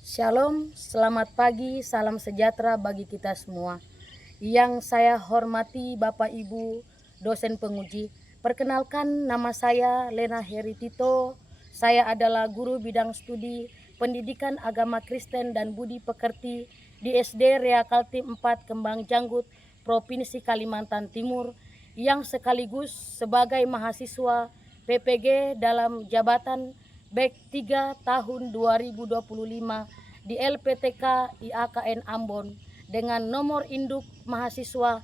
Shalom, selamat pagi, salam sejahtera bagi kita semua. Yang saya hormati Bapak Ibu dosen penguji, perkenalkan nama saya Lena Heri Tito. Saya adalah guru bidang studi pendidikan agama Kristen dan budi pekerti di SD Rea Kaltim 4 Kembang Janggut, Provinsi Kalimantan Timur, yang sekaligus sebagai mahasiswa PPG dalam jabatan BEK 3 tahun 2025 di LPTK IAKN Ambon dengan nomor induk mahasiswa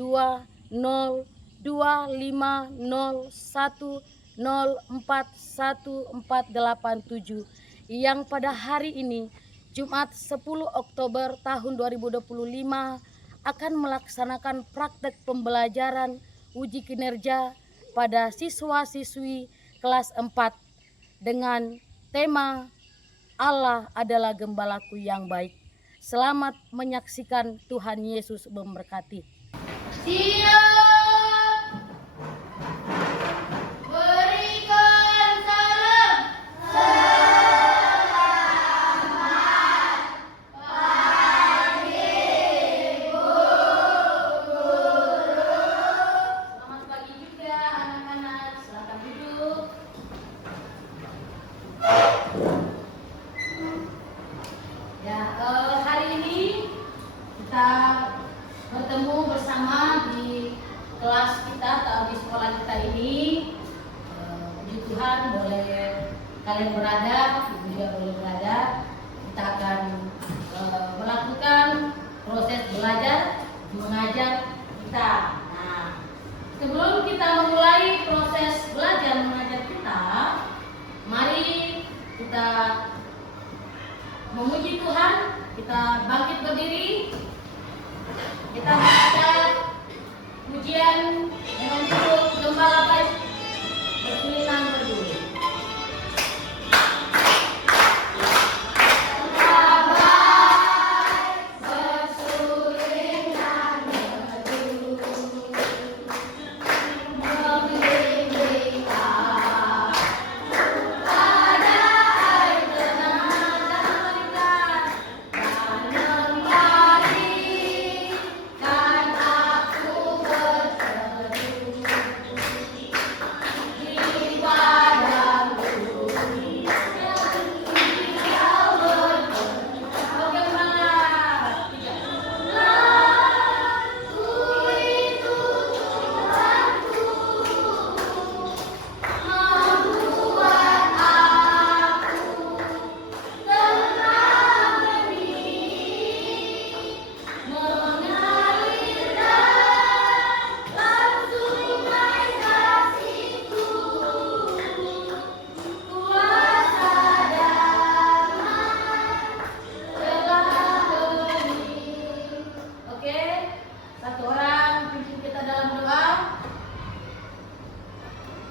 152020501041487 yang pada hari ini Jumat 10 Oktober tahun 2025 akan melaksanakan praktek pembelajaran uji kinerja pada siswa-siswi kelas 4 dengan tema Allah adalah gembalaku yang baik. Selamat menyaksikan, Tuhan Yesus memberkati. Siap. Berikan salam. Selamat pagi, Bu Guru. Selamat pagi juga anak-anak, silakan duduk. Hari ini kita bertemu bersama di kelas kita atau di sekolah kita ini. Puji Tuhan, boleh kalian berada, ibu juga boleh berada. Kita akan melakukan proses belajar mengajar kita. Nah, sebelum kita memulai proses belajar mengajar kita, mari kita memuji Tuhan. Kita bangkit berdiri. Kita baca pujian dengan judul Gembala Baik bersulitan berdiri.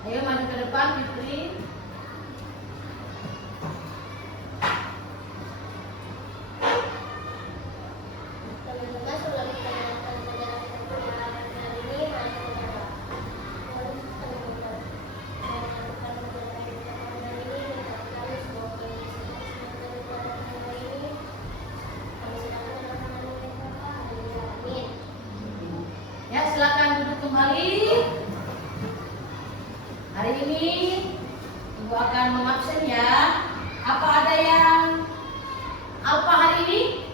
Ayo maju ke depan, Fitri. Teman-teman, sebelum kita melakukan pelajaran hari ini, mari kita berdoa. Ya, silakan duduk kembali. Hari ini Ibu akan mengabsen ya. Apa ada yang apa hari ini?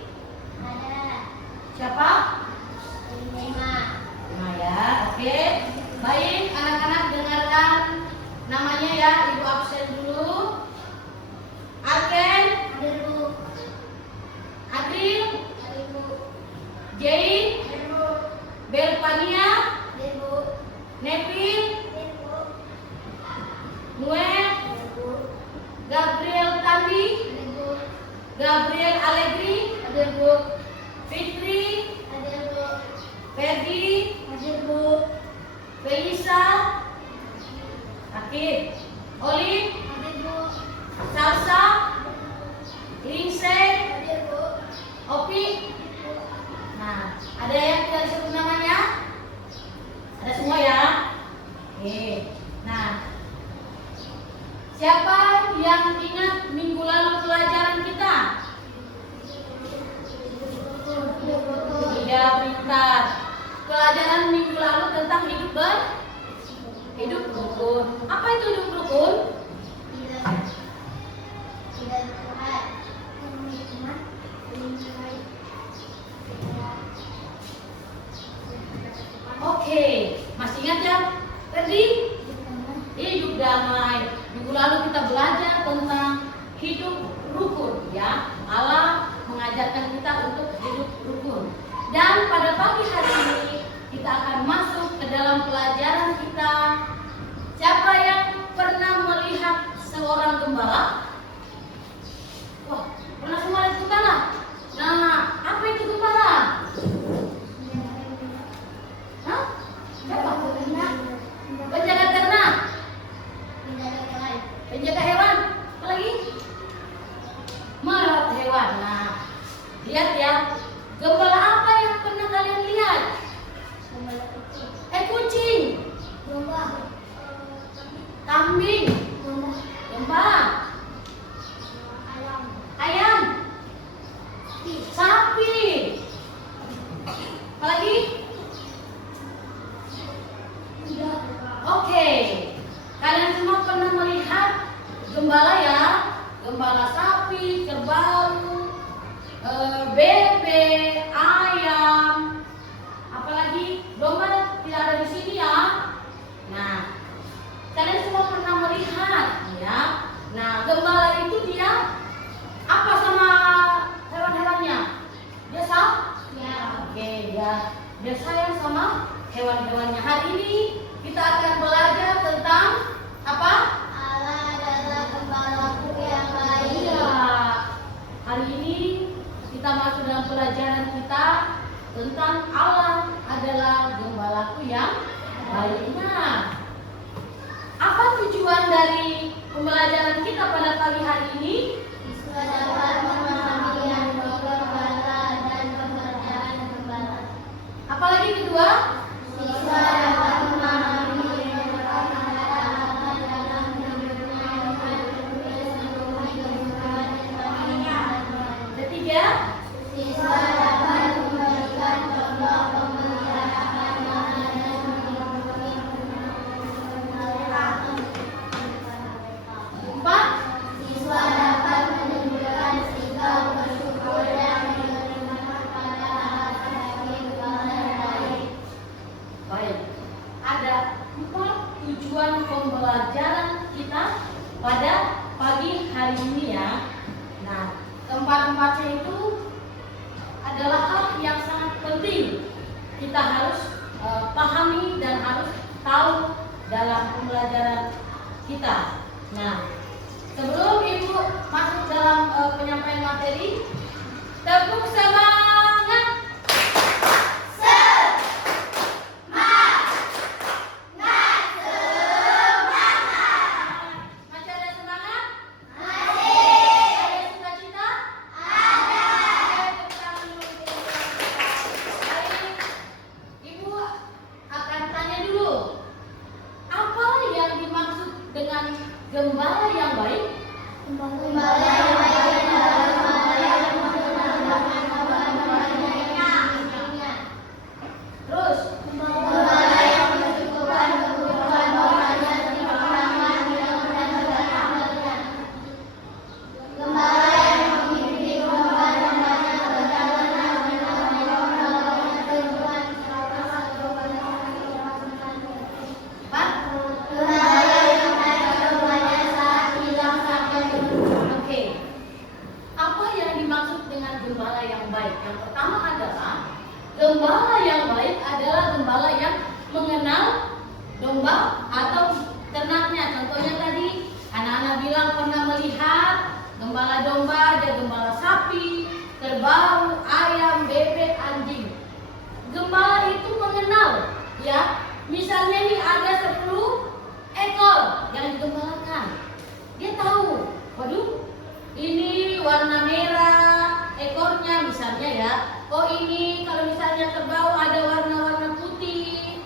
Ada Siapa? 5. Nah ya, oke. Baik, anak-anak dengarkan namanya ya. Ibu absen dulu. Arken, Hadir, Bu. Adril, Hadir, Bu. Jay, Hadir, Bu. Belpania, Hadir, Bu. Nevin, Hadir, Bu. Noel, Hadir, Bu. Gabriel Tandi, Hadir, Bu. Gabriel Allegri, Hadir, Bu. Fitri, Hadir, Bu. Ferdi, Hadir, Bu. Felisa, Akib, Olive, Hadir, Bu. Salsa, Lindsay, Hadir, Bu. Opi. Nah, ada yang tidak disebut namanya? Ada semua ya? Oke. Nah, siapa yang ingat minggu lalu pelajaran kita? Tidak, pintar. Pelajaran minggu lalu tentang hidup rukun. Apa itu hidup rukun? Oke, masih ingat ya? Tadi hidup damai. Minggu lalu kita belajar tentang hidup rukun, ya. Allah mengajarkan kita untuk hidup rukun. Dan pada pagi hari ini kita akan masuk ke dalam pelajaran kita. Siapa yang pernah melihat seorang gembala? Wah, pernah semua lihat gembala? Nah, apa itu gembala? Hah? Siapa? Penjaga ternak. Penjaga hewan. Apa lagi? Merawat hewan. Nah, lihat ya. Gembala apa yang pernah kalian lihat? Kucing. Kambing. Gembala. Ayam. Sapi. Apa lagi? Oke. Kalian semua pernah melihat gembala ya? Gembala sapi, kerbau, bebek, ayam, apalagi domba tidak ada di sini ya. Nah, kalian semua pernah melihat ya. Nah, gembala itu dia apa sama hewan-hewannya? Dia ya. Oke, dia sayang sama hewan-hewannya. Hari ini kita akan belajar tentang apa? Allah adalah gembalaku yang baik. Iya. Hari ini kita masuk dalam pelajaran kita tentang Allah adalah gembalaku yang baik. Nah, apa tujuan dari pembelajaran kita pada pagi hari ini? Dapat memahami arti gembala dan pekerjaan gembala. Apalagi kedua? Siswa dapat memahami dalam hidupnya Ketiga? siswa dapat memberikan contoh pemeliharaan Empat? siswa dapat menunjukkan sikap bersyukur dan menerima pada hal sebagai gembala baik. Baik. Ada 4 tujuan pembelajaran kita pada pagi hari ini ya. Nah, keempat-empatnya itu adalah hal yang sangat penting kita harus pahami dan harus tahu dalam pembelajaran kita. Nah, sebelum Ibu masuk dalam penyampaian materi, tepuk semangat. Masih ada semangat? Ada sukacita? Tepuk tangan dulu. Baik, Ibu akan tanya dulu, apa yang dimaksud dengan gembala yang baik? Gembala yang baik adalah gembala yang menyenangkan Terus, gembala yang mencukupkan kebutuhan rohani di pemahaman ilmu dan pengetahuan. Gembala yang memiliki kemampuan banyak perjalanan melakukan tujuan Pak? gembala yang naik domanya saat hilang sampai Oke. Apa yang dimaksud dengan gembala yang baik? Yang pertama adalah gembala yang baik adalah gembala yang mengenal domba atau ternaknya. Contohnya tadi anak-anak bilang pernah melihat gembala domba, ada gembala sapi, kerbau, ayam, bebek, anjing. Gembala itu mengenal, ya. Misalnya nih ada 10 ekor yang digembalakan. Dia tahu, waduh, ini warna merah ekornya misalnya ya. Oh ini kalau misalnya kerbau ada warna-warna putih,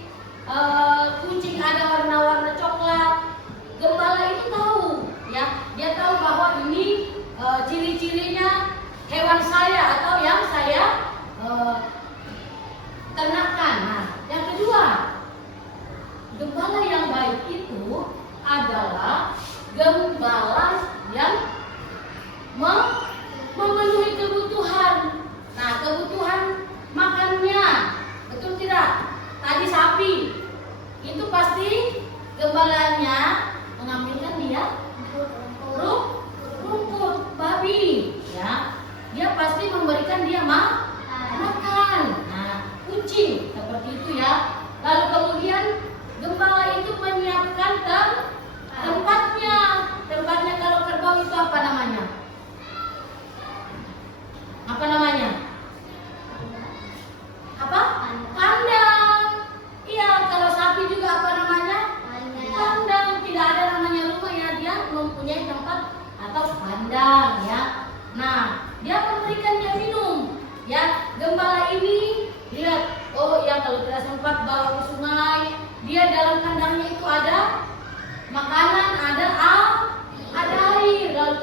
kucing ada warna-warna coklat. Gembala itu tahu, ya. Dia tahu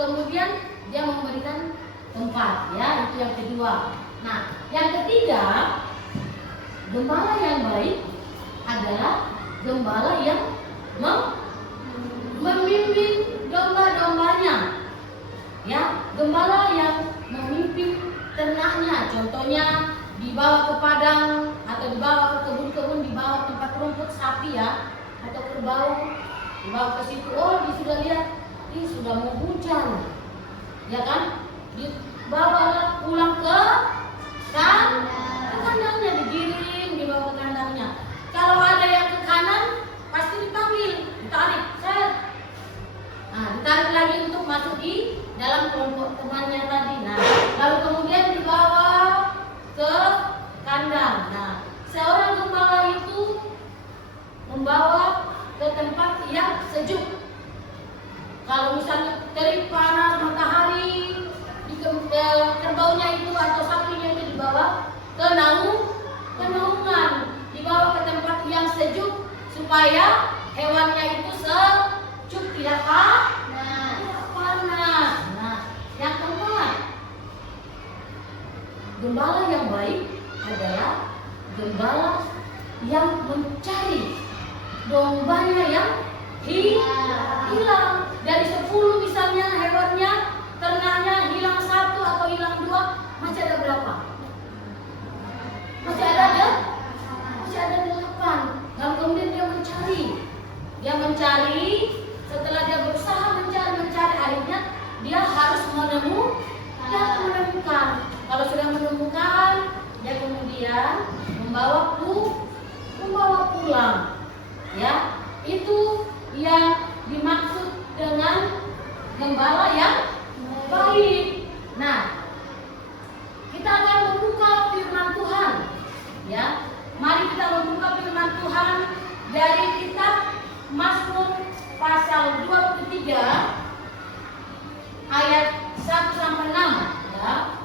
kemudian dia memberikan tempat, ya, itu yang kedua. Nah, yang ketiga, gembala yang baik adalah gembala yang memimpin domba-dombanya, ya, gembala yang memimpin ternaknya. Contohnya dibawa ke padang atau dibawa ke kebun-kebun, dibawa tempat rumput sapi, ya, atau kerbau, dibawa ke situ. Oh, dia sudah lihat, ini sudah mau hujan, ya kan? Dibawa pulang ke kandangnya, digiring, dibawa ke kandangnya. Kalau ada yang ke kanan, pasti dipanggil, ditarik, ditarik lagi untuk masuk di dalam kelompok temannya tadi. Nah, lalu kemudian dibawa ke kandang. Nah, seorang gembala itu membawa ke tempat yang sejuk. Kalau misalnya terik panas matahari, di kerbaunya itu atau sapinya itu dibawa ke naungan, dibawa ke tempat yang sejuk supaya hewannya itu sejuk, tidak panas. Nah, yang keempat, gembala yang baik adalah gembala yang mencari dombanya yang hilang. Dari 10 misalnya hewannya, ternaknya hilang 1 atau hilang 2, masih ada berapa? Masih ada 8. Lalu kemudian dia mencari, setelah dia berusaha mencari, akhirnya dia harus menemukan. Kalau sudah menemukan, dia kemudian membawa pulang. Ya, itu yang dimaksud dengan gembala yang baik. Nah, kita akan membuka firman Tuhan, ya. Mari kita membuka firman Tuhan dari kitab Mazmur pasal 23 ayat 1 sampai 6, ya.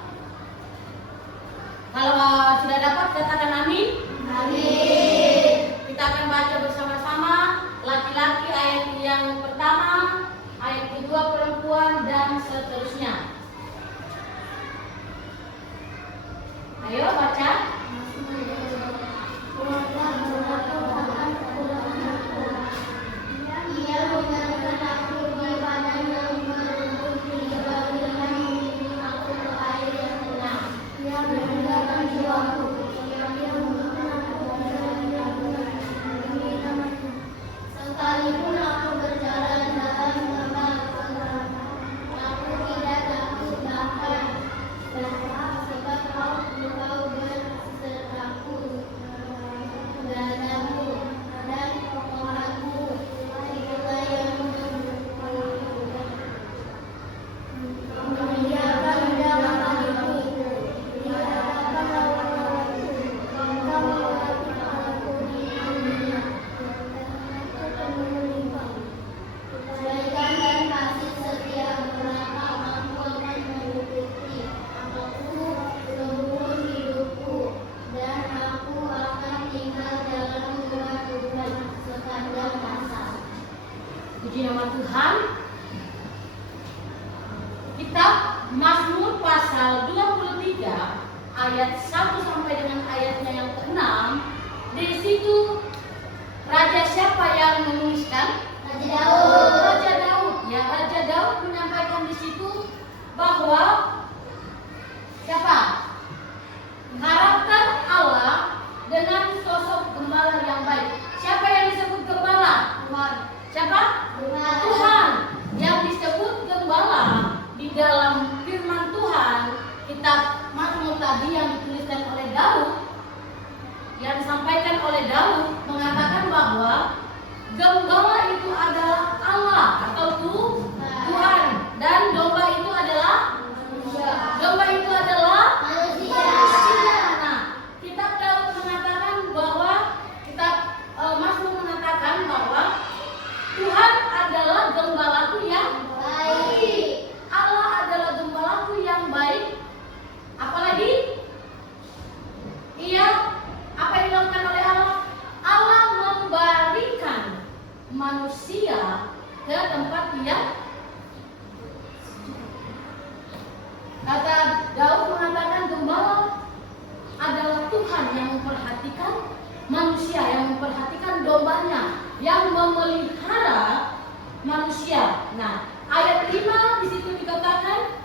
Kalau sudah dapat katakan amin. Amin. Kita akan baca bersama-sama. Laki-laki ayat yang pertama, ayat kedua perempuan, dan seterusnya. Ayo baca. Ia membiarkan aku di padang yang merumput, di bagian ini aku ke air yang tenang. Ia meninggalkan jiwaku, ia membuatkan aku berjalan yang benar demi nama-Nya. Sekalipun aku berjalan dalam lembah kegelapan, aku tidak takut bahaya, sebab Engkau bersertaku, gadamu dan tokohanmu, itulah yang menyediakan dalam hatiku di hadapan lawan-lawanku. Engkau mengatakan aku di dunia, dan akan menimpa. Kebaikan dan kasih setia mereka aku akan mengikuti aku seumur hidupku, dan aku akan tinggal dalam rumah Tuhan sepanjang masa. Puji nama Tuhan. Kitab Mazmur pasal 23 ayat 1 sampai dengan ayatnya yang ke-6. Di situ raja siapa yang menuliskan? Raja Daud. Raja Daud. Ya, Raja Daud menyampaikan di situ bahwa siapa? Karakter Allah dengan sosok gembala yang baik. Siapa yang disebut gembala? Tuhan. Siapa? Tuhan. Yang disebut gembala di dalam firman Tuhan, kitab Mazmur tadi yang dituliskan oleh Daud, yang disampaikan oleh Daud, mengatakan bahwa gembala itu adalah Allah atau Tuhan, dan domba itu adalah manusia. Nah, kitab Daud mengatakan bahwa Mazmur mengatakan bahwa Tuhan adalah gembalaku yang Baik. Allah adalah gembalaku yang baik. Apalagi? Iya, apa yang dilakukan oleh Allah? Allah memberikan manusia ke tempat yang Kata Daud mengatakan gembala adalah Tuhan yang memperhatikan manusia, yang memperhatikan dombanya, yang memelihara manusia. Nah, ayat 5 di situ dikatakan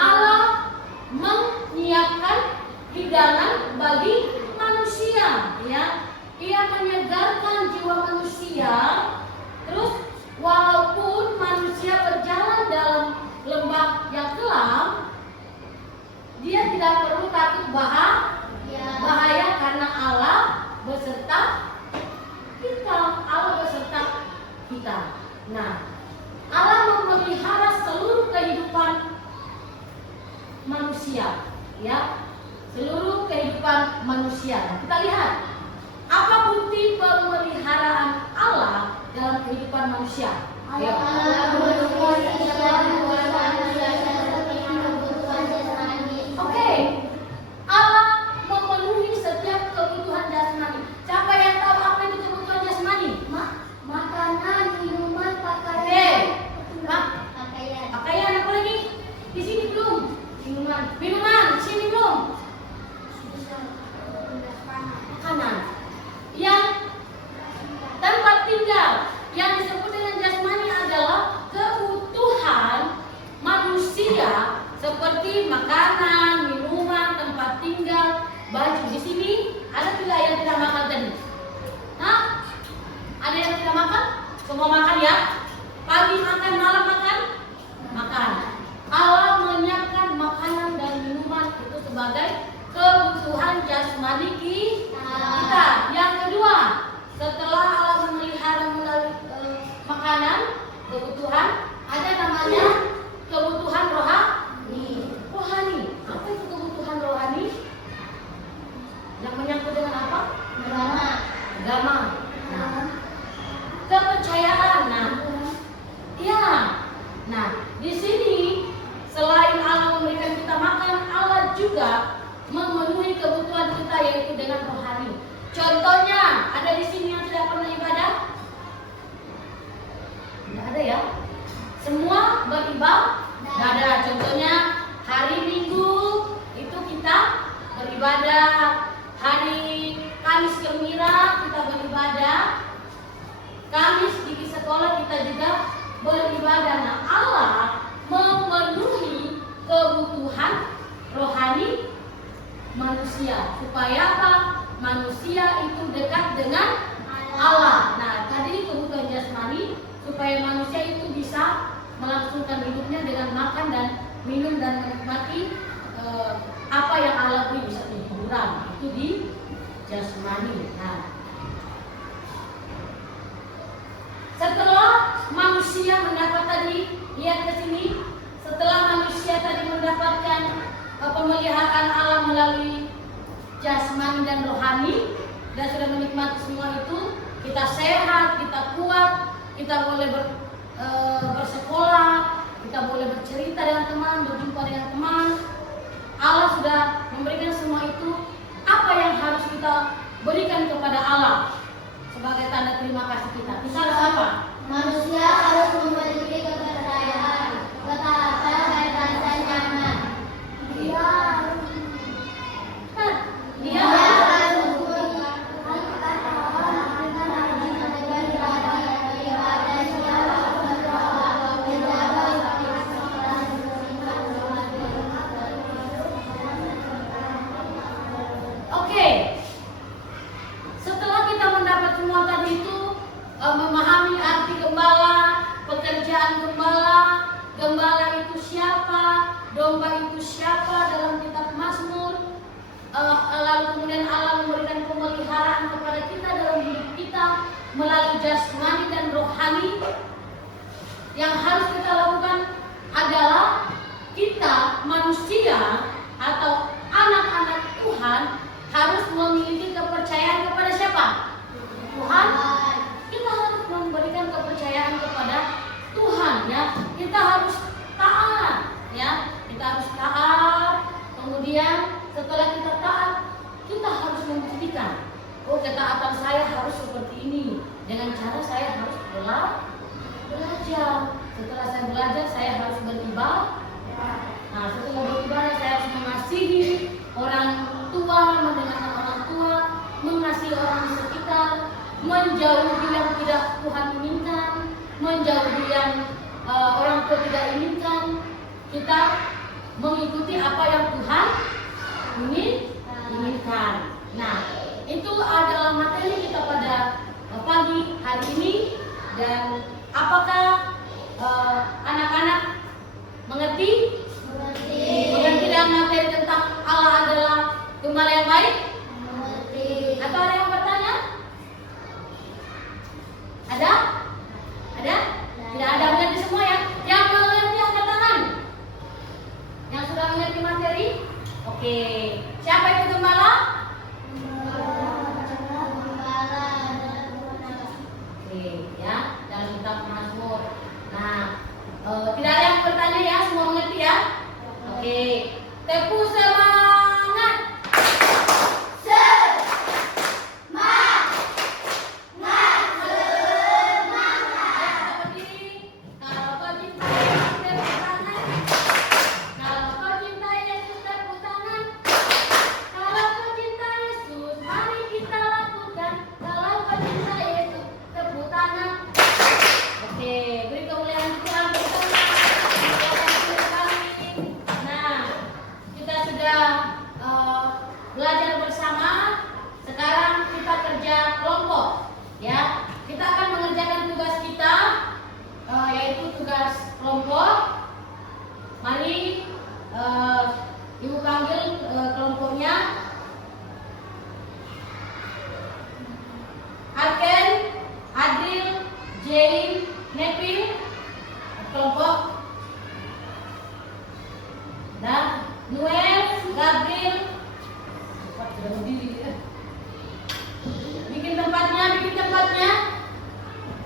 Allah menyiapkan hidangan bagi manusia, ya. Ia menyegarkan jiwa manusia. Terus walaupun manusia berjalan dalam lembah yang kelam, dia tidak perlu takut bahaya karena Allah beserta kita. Allah beserta kita. Nah, Allah memelihara seluruh kehidupan manusia, ya, seluruh kehidupan manusia. Nah, kita lihat apa bukti pemeliharaan Allah dalam kehidupan manusia. Ayo. Oke, Allah memenuhi setiap kebutuhan jasmani. Siapa yang tahu apa itu kebutuhan jasmani? Makanan, minuman, pakaian. Pakaian apa lagi? Di sini belum. Minuman, di sini belum. Makanan. Yang tempat tinggal, yang disebut dengan jasmani adalah kebutuhan manusia seperti makanan, minuman, tempat tinggal, baju. Di sini ada tidak yang tidak makan tadi? Hah? Ada yang tidak makan? Semua makan ya? Pagi makan, malam makan? Makan. Allah menyiapkan makanan dan minuman itu sebagai kebutuhan jasmani kita. Yang kedua, setelah Allah memelihara melalui makanan, kebutuhan, ada namanya kebutuhan rohani. Apa itu kebutuhan rohani? Yang menyangkut dengan apa? Agama. Nah, kepercayaan. Nah, di sini selain Allah memberikan kita makan, Allah juga memenuhi kebutuhan kita, yaitu dengan rohani. Contohnya, ada di sini yang tidak pernah ibadah? Tidak ada ya? Semua beribadah. Contohnya hari Minggu itu kita beribadah. Hari Kamis Gembira kita beribadah. Kamis di sekolah kita juga beribadah. Nah, Allah memenuhi kebutuhan rohani manusia. Supaya apa? Manusia itu dekat dengan Allah. Nah, tadi kebutuhan jasmani supaya manusia itu bisa melangsungkan hidupnya dengan makan dan minum dan menikmati apa yang Allah beri, bisa hiburan. Itu di jasmani. Nah, setelah manusia mendapat tadi, lihat ke sini, setelah manusia tadi mendapatkan pemeliharaan Allah melalui jasmani dan rohani, dan sudah menikmati semua itu, kita sehat, kita kuat, kita boleh bersekolah, kita boleh bercerita dengan teman, berjumpa dengan teman. Allah sudah memberikan semua itu. Apa yang harus kita berikan kepada Allah sebagai tanda terima kasih kita? Kita harus apa? Manusia harus memiliki kepercayaan, ketaatan, dan rasa nyaman. Dia harus melakukan hal dengan rajin dengan ibadah siapa berdoa, menjaga Oke. Setelah kita mendapat semua tadi itu, memahami arti gembala, pekerjaan gembala itu siapa, domba itu siapa dalam kitab Mazmur. Lalu kemudian Allah memberikan pemeliharaan kepada kita dalam hidup kita melalui jasmani dan rohani. Yang harus kita lakukan adalah kita manusia atau anak-anak Tuhan harus memiliki kepercayaan kepada siapa? Tuhan. Kita harus memberikan kepercayaan kepada Tuhan, ya. Kita harus taat, ya. Kita harus taat. Kemudian setelah kita taat, kita harus membuktikan, oh, ketaatan saya harus seperti ini. Dengan cara saya harus belajar. Setelah saya belajar, saya harus beribadah. Nah, setelah beribadah saya harus mengasihi orang tua, mendengarkan orang tua, mengasihi orang di sekitar, menjauhi yang tidak Tuhan inginkan, menjauhi yang orang tua tidak inginkan. Kita mengikuti apa yang Tuhan inginkan. Nah, itu adalah materi kita pada pagi hari ini. Dan apakah anak-anak mengerti? Mengerti dan materi tentang Allah adalah gembala yang baik? Atau ada yang bertanya? Ada? Ada? Tidak ada, mengerti semua ya? Yang mengerti angkat tangan. Yang sudah mengerti materi? Oke. Siapa itu gembala? Oke, ya. Dalam kitab Mazmur. Nah, tidak ada yang bertanya ya? Semua mengerti ya? Oke. Tepuk semangat. Belajar bersama. Sekarang kita kerja kelompok, ya. Kita akan mengerjakan tugas kita, yaitu tugas kelompok. Mari Ibu panggil kelompoknya. Arken, Adil, Jay, Nepil, kelompok. Dan Noel, Gabriel, sudah berdiri ya. Bikin tempatnya.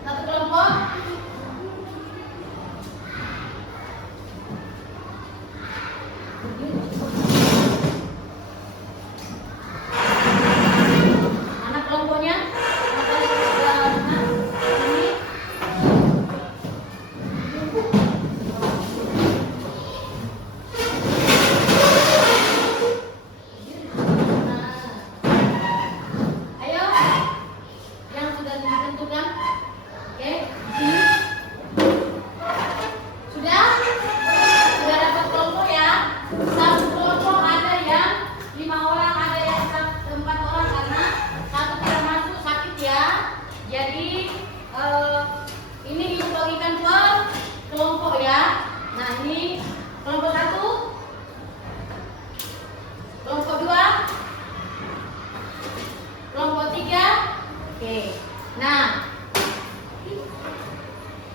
Satu kelompok. Mana kelompoknya? Kelompok 1, kelompok 2, kelompok 3. Oke. Nah,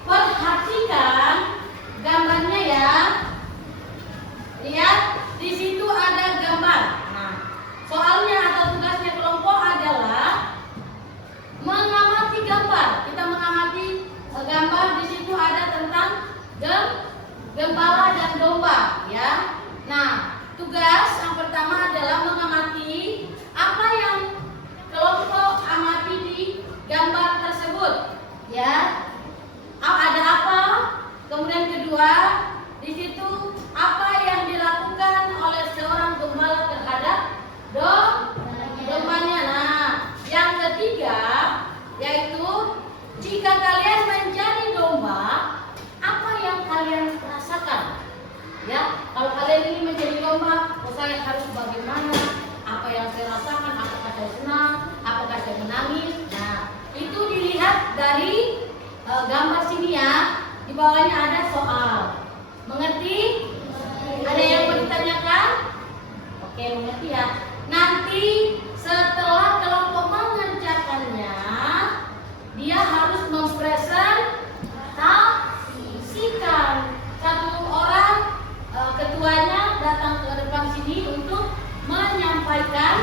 perhatikan gambarnya ya. Lihat, di situ ada gambar. Nah, soalnya atau tugasnya kelompok adalah mengamati gambar. Kita mengamati gambar. Di situ ada tentang gembala dan domba, ya. Nah, tugas yang pertama adalah mengamati apa yang kelompok amati di gambar tersebut, ya. Ada apa? Kemudian kedua, di situ apa yang dilakukan oleh seorang gembala terhadap dombanya. Nah, yang ketiga yaitu jika kalian menjadi domba, apa yang kalian rasakan? Ya, kalau kalian ini menjadi domba, saya harus bagaimana? Apa yang saya rasakan? Apakah saya senang? Apakah saya menangis? Nah, itu dilihat dari gambar sini ya. Di bawahnya ada soal. Mengerti? Ada yang mau ditanyakan? Oke, mengerti ya. Nanti setelah kelompok mengerjakannya, dia harus mempresentasikan. Satu orang ketuanya datang ke depan sini untuk menyampaikan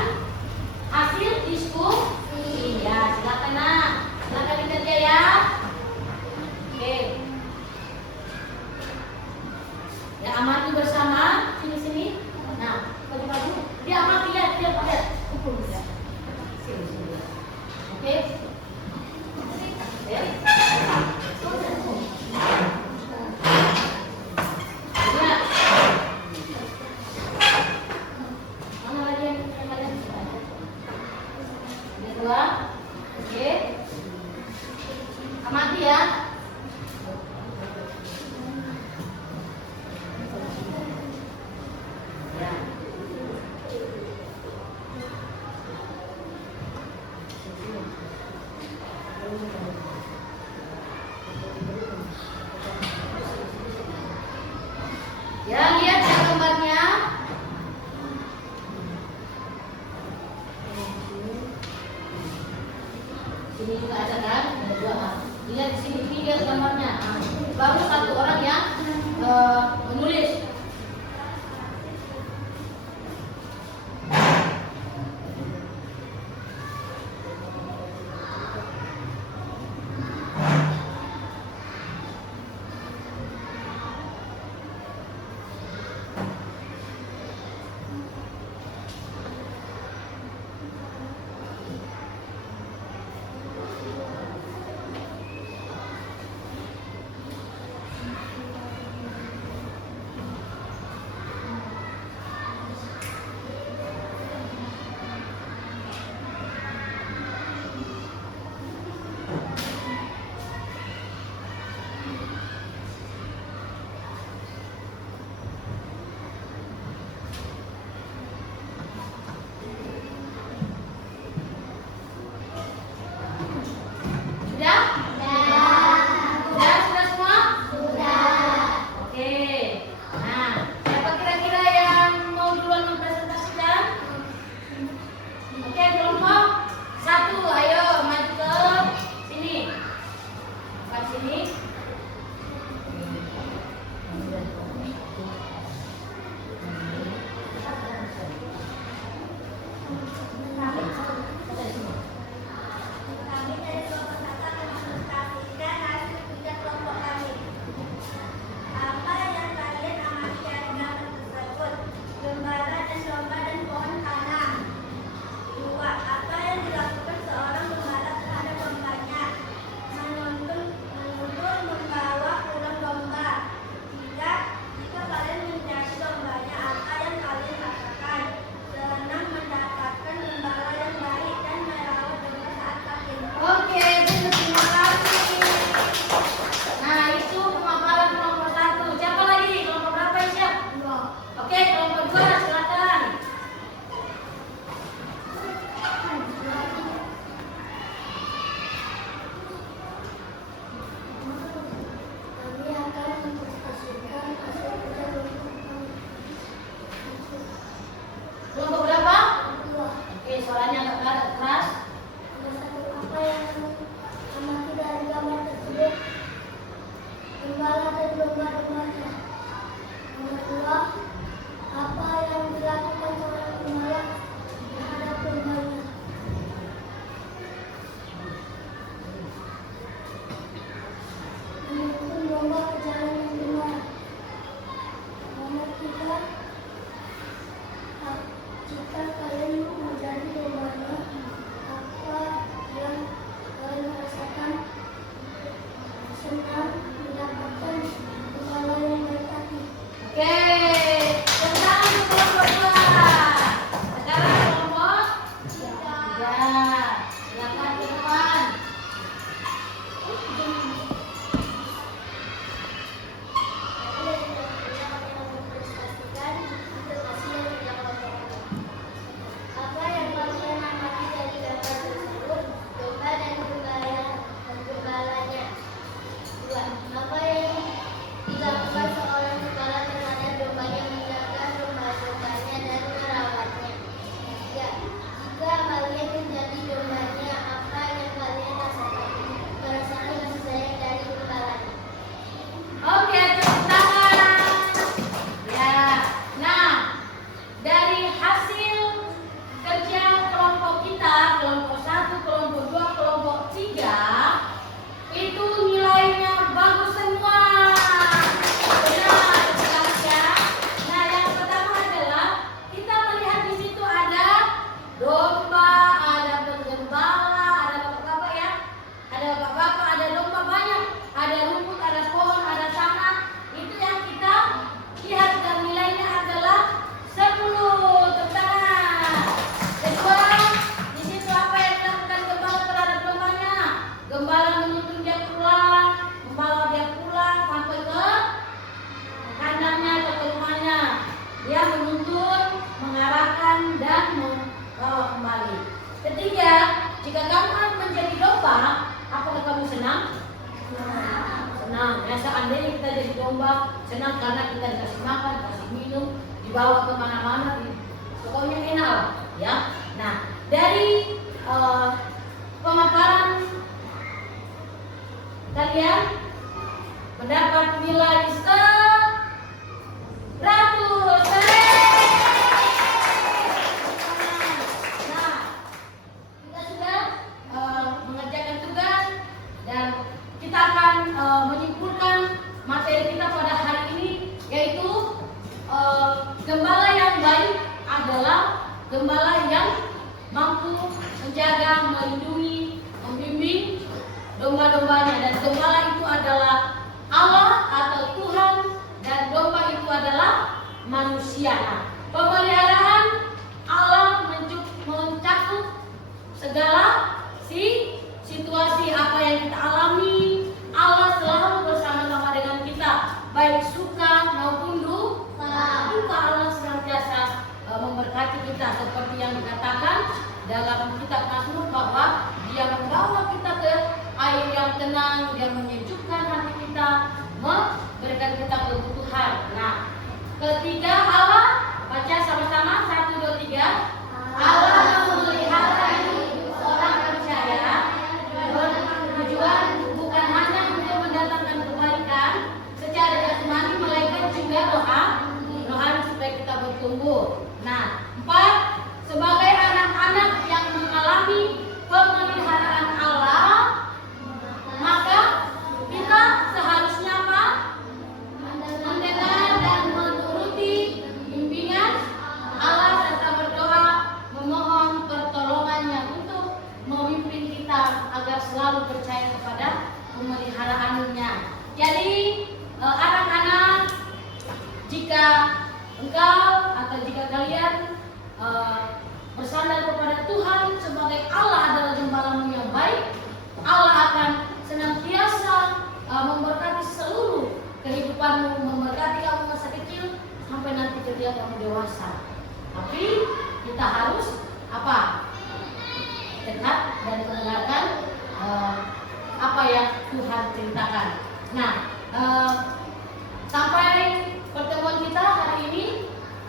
hasil diskusi. Ya, silakan nak. Silakan dikerja ya. Oke. Ya, amati bersama sini-sini. Nah, pagi-pagi dia amati, lihat. Ukur ya. menulis. Sudah? Sudah semua? Oke. Nah, siapa kira-kira yang mau duluan mempresentasikan? Oke, kelompok 1, ayo maju ke sini. Ke sini. Kami dari kelompok 1 akan mempresentasikan hasil kerja kelompok kami. Apa yang kalian amati dari gambar tersebut? Gembala dan domba dan pohon tanam. 2. Apa yang dilakukan seorang gembala terhadap dombanya? Menuntun membawa pulang domba. 3. Jika kalian menjadi dombanya, apa yang kalian rasakan? Senang mendapatkan gembala yang baik dan merawat domba saat sakit. Oke, terima kasih. Nah, itu pemaparan kelompok 1. Siapa lagi? Kelompok berapa yang siap? 2. Oke, kelompok 2 silakan. Kami akan mempresentasikan hasil kerja kelompok kami. Kelompok berapa? 2. Oke, suaranya agak keras. Apa yang amati dari gambar tersebut? Gembala dan domba-dombanya. Nomor 2. Apa yang dilakukan seorang gembala terhadap dombanya? Menuntun domba ke jalan yang benar. Nomor 3. Jika kalian menjadi dombanya, apa yang kalian rasakan? Senang mendapatkan gembala yang baik hati. Oke, tepuk tangan untuk kelompok 2. Sekarang kelompok 3. Silakan ke depan. Apa yang kalian amati dari gambar tersebut? Domba dan gembalanya. 2. Apa yang dilakukan seorang gembala terhadap dombanya? Menjaga domba-dombanya dan merawatnya. 3. Jika kalian menjadi dombanya, apa yang kalian rasakan? Merasakan kasih sayang dari gembalanya. Oke, tepuk tangan. Ya. Nah, dari hasil kerja kelompok kita, kelompok 1, kelompok 2, kelompok 3, itu nilainya bagus semua. Benar, bagus ya. Nah, yang pertama adalah kita melihat di situ ada domba, ada penggembala, ada bapak-bapak ya. Ada bapak-bapak, ada domba banyak, ada rumput, ada pohon, ada tanah. Itu yang kita lihat dan nilainya adalah 10. Tepuk tangan. Kedua, di situ apa yang dilakukan gembala terhadap dombanya? Gembala menuntun dia pulang, membawa dia pulang sampai ke kandangnya atau ke rumahnya. Dia menuntun, mengarahkan dan membawa kembali. Ketiga, jika kamu menjadi domba, apakah kamu senang? Senang. Ya, seandainya kita jadi domba, senang karena kita dikasih makan, dikasih minum, dibawa kemana-mana, pokoknya enak lah, ya. Nah, dari pemaparan kalian mendapat nilai 10. materi kita pada hari ini, yaitu gembala yang baik adalah gembala yang mampu menjaga, melindungi, membimbing domba-dombanya, dan gembala itu adalah Allah atau Tuhan, dan domba itu adalah manusia. Nah, pemeliharaan Allah mencakup segala situasi apa yang kita alami. Allah selalu bersama-sama dengan kita, baik suka maupun duka. Allah senantiasa memberkati kita, seperti yang dikatakan dalam kitab Mazmur bahwa Dia membawa kita ke air yang tenang, Dia menyejukkan hati kita, memberikan kita kebutuhan. Nah, ketiga, Allah, baca sama-sama 1, 2, 3. Allah memelihara hidup orang percaya bertujuan bukan hanya untuk mendatangkan kebaikan secara jasmani, melainkan juga rohani supaya kita bertumbuh. Nah, 4, sebagai anak-anak yang mengalami pemeliharaan Allah, maka kita seharusnya apa? Mendengar dan menuruti bimbingan Allah serta berdoa memohon pertolongannya untuk memimpin kita agar selalu percaya kepada pemeliharaannya. Jadi anak-anak, jika engkau atau jika kalian bersandar kepada Tuhan sebagai Allah adalah gembalamu yang baik, Allah akan senantiasa memberkati seluruh kehidupanmu, memberkati kamu masa kecil sampai nanti ketika kamu dewasa. Tapi kita harus apa? Dekat dan mendengarkan apa yang Tuhan ceritakan. Nah, sampai pertemuan kita hari ini,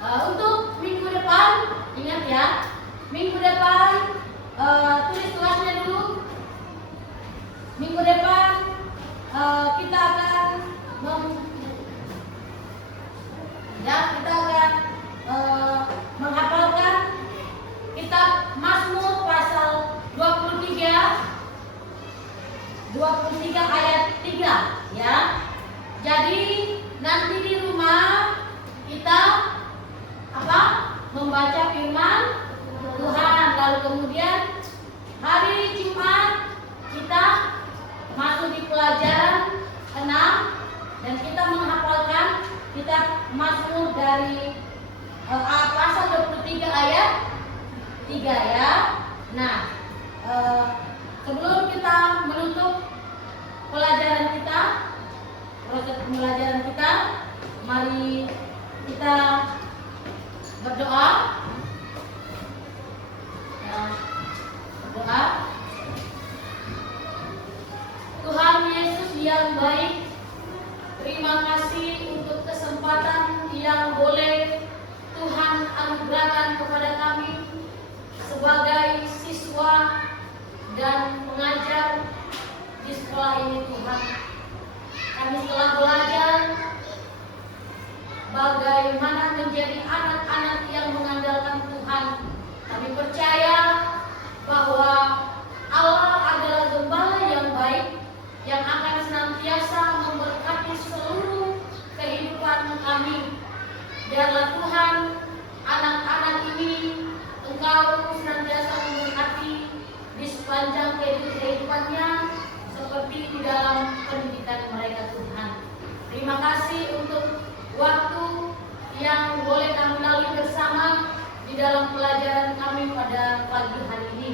untuk minggu depan, ingat ya, minggu depan tulis tugasnya dulu. Minggu depan kita akan menghafalkan kitab Mazmur pasal 23 ayat 3 ya. Jadi nanti di rumah kita membaca firman Tuhan, lalu kemudian hari Jumat kita masuk di pelajaran 6 dan kita menghafalkan kitab Mazmur dari pasal 23 ayat 3 ya. Nah, sebelum kita menutup pelajaran kita, proses pembelajaran kita, mari kita berdoa. Berdoa. Tuhan Yesus yang baik, terima kasih untuk kesempatan yang boleh Tuhan anugerahkan kepada kami sebagai siswa dan pengajar di sekolah ini. Tuhan, kami telah belajar bagaimana menjadi anak-anak yang mengandalkan Tuhan. Kami percaya bahwa Allah adalah gembala yang baik yang akan senantiasa memberkati seluruh kehidupan kami. Biarlah Tuhan, anak-anak ini Engkau senantiasa memberkati di sepanjang kehidupannya, seperti di dalam pendidikan mereka. Tuhan, terima kasih untuk waktu yang boleh kami lalui bersama di dalam pelajaran kami pada pagi hari ini.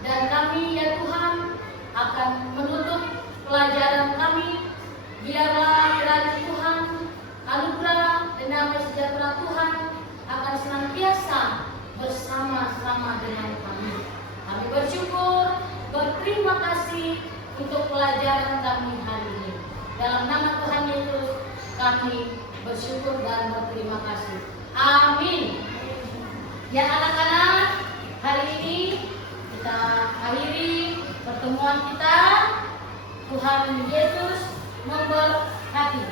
Dan kami ya Tuhan akan menutup pelajaran kami. Biarlah kiranya Tuhan, anugerah dan damai sejahtera Tuhan akan senantiasa bersama-sama dengan kami. Kami bersyukur, berterima kasih untuk pelajaran kami hari ini. Dalam nama Tuhan Yesus kami bersyukur dan berterima kasih. Amin. Ya anak-anak, hari ini kita akhiri pertemuan kita. Tuhan Yesus memberkati.